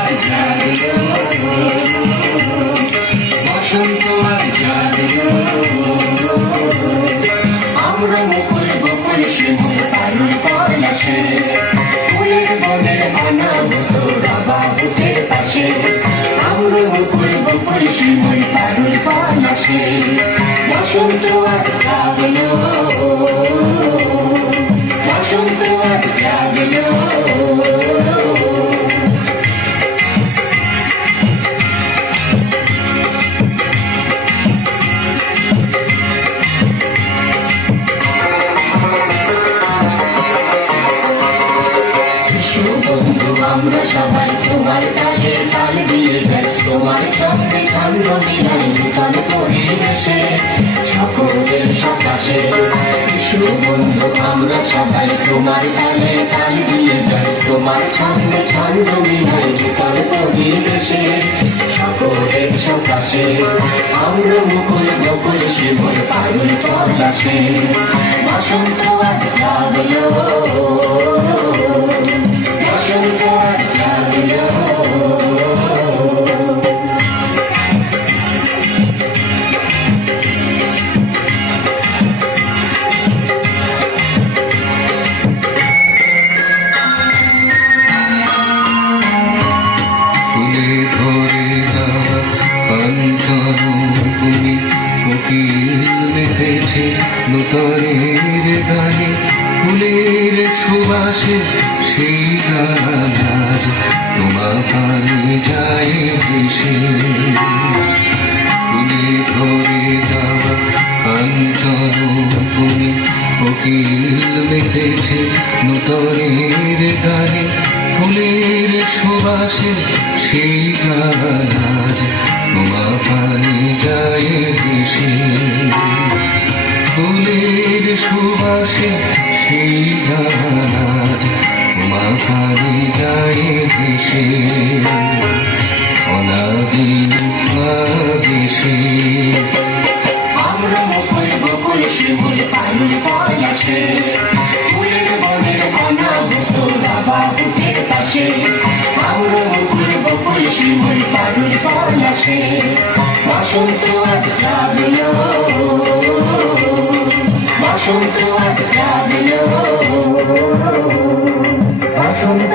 আর জাগলো, বসন্ত আর জাগলো। আমরা মুকুল বকুল শিমুল পারুল পলাশে, ফুলের বনে বানাবো তোরা বাবুদের পাশে। আমরা মুকুল বকুল শিমুল পারুল পলাশে, বসন্ত আর জাগলো, বসন্ত আর জাগলো। বন্ধু আমরা সবাই তোমার তালে তাল দিয়ে যাই, তোমার ছন্দে ছন্দ মিলাই নূতন পরিবেশে সকলের সকাশে। বন্ধু আমরা সবাই তোমার তালে তাল দিয়ে যাই, তোমার ছন্দে ছন্দ মিলাই নূতন পরিবেশে সকলের সকাশে। আমরা মুকুল বকুল শিমুল পারুল পলাশে, বসন্ত আজ জাগলো, বসন্ত আজ জাগলো। ফুলে ধরে যাওয়া কাঞ্চন তুমি কোকিল মেতেছে নূতনের গানে, ফুলের সুবাসে সেই গান আজ তোমার কানে যায় ভেসে। ফুলে ধরে যাওয়া কাঞ্চন তুমি কোকিল মেতেছে নূতনের গানে, ফুলের সুবাসে সেই গান আজ তোমার কানে যায় ভেসে। ফুলের সুবাসে সেই গান আজ তোমার কানে যায় ভেসে। অনাদিন ভাবেশে আমরা মুকুল বকুল শিমুল পারুল পলাশে, ফুলের বনে বানাবো তোরা বাবুদের পাশে। আমরা মুকুল বকুল শিমুল পারুল পলাশে, বসন্ত আজ জাগলো, বসন্ত আজ জাগলো, বসন্ত